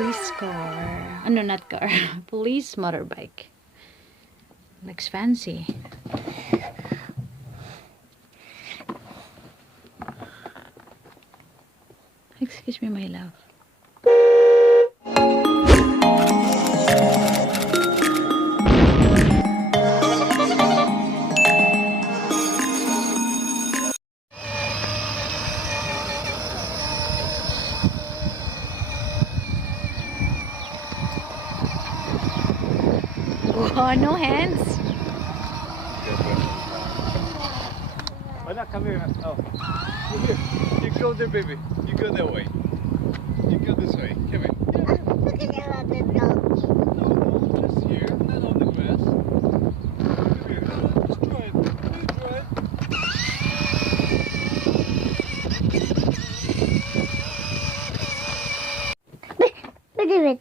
police car. No, not car. Police motorbike. Looks fancy. Excuse me, my love. Oh, no hands. Why not come here? Oh, here. You go there, baby. You go that way. You go this way. Come here. Look at that little dog. No, just here, not on the grass. Come here. No, just try it. You try it. Look at it.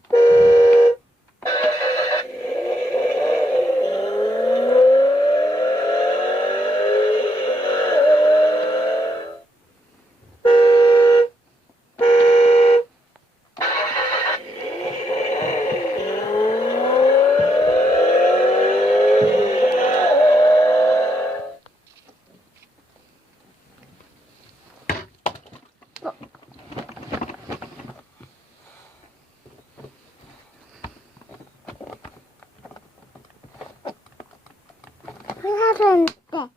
What happened there?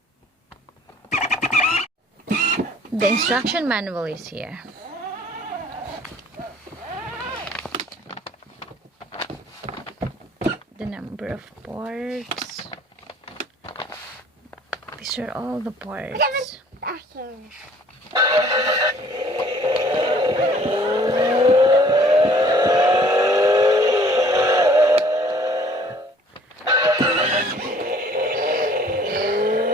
The instruction manual is here. The number of parts. These are all the parts.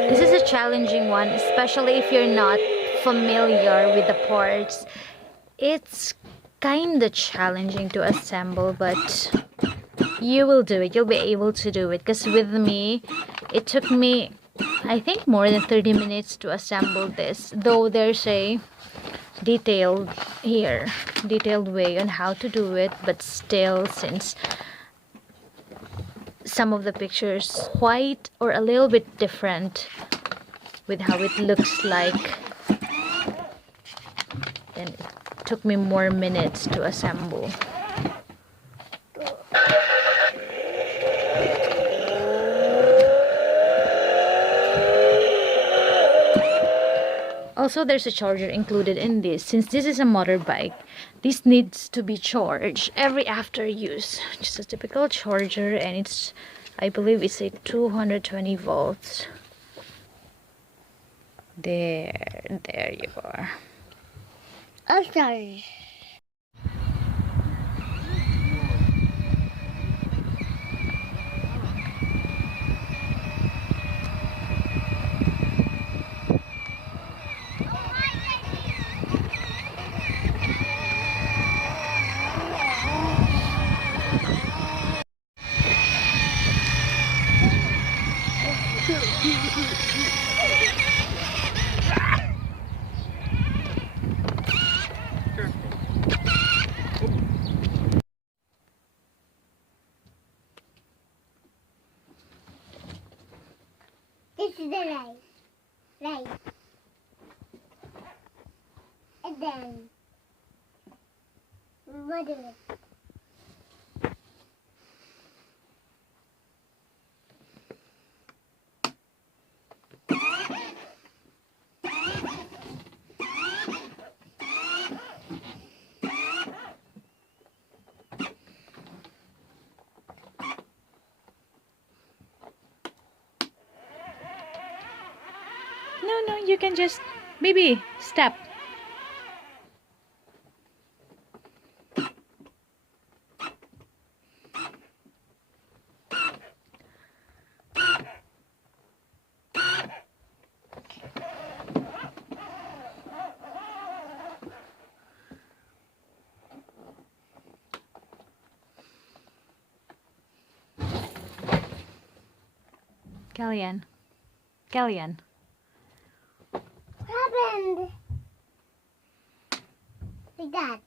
This is a challenging one, especially if you're not familiar with the parts. It's kinda challenging to assemble, but you will do it. You'll be able to do it. Because with me, it took me, I think, more than 30 minutes to assemble this. Though there's a detailed way on how to do it. But still, since some of the pictures quite or a little bit different with how it looks like, then it took me more minutes to assemble. Also, there's a charger included in this. Since this is a motorbike, this needs to be charged every after use. Just a typical charger, and it's, I believe it's a 220 volts. There you are. I'm sorry. This is the light. Light. And then what is it? No, you can just, baby, step. Kellyanne. What happened? Like that.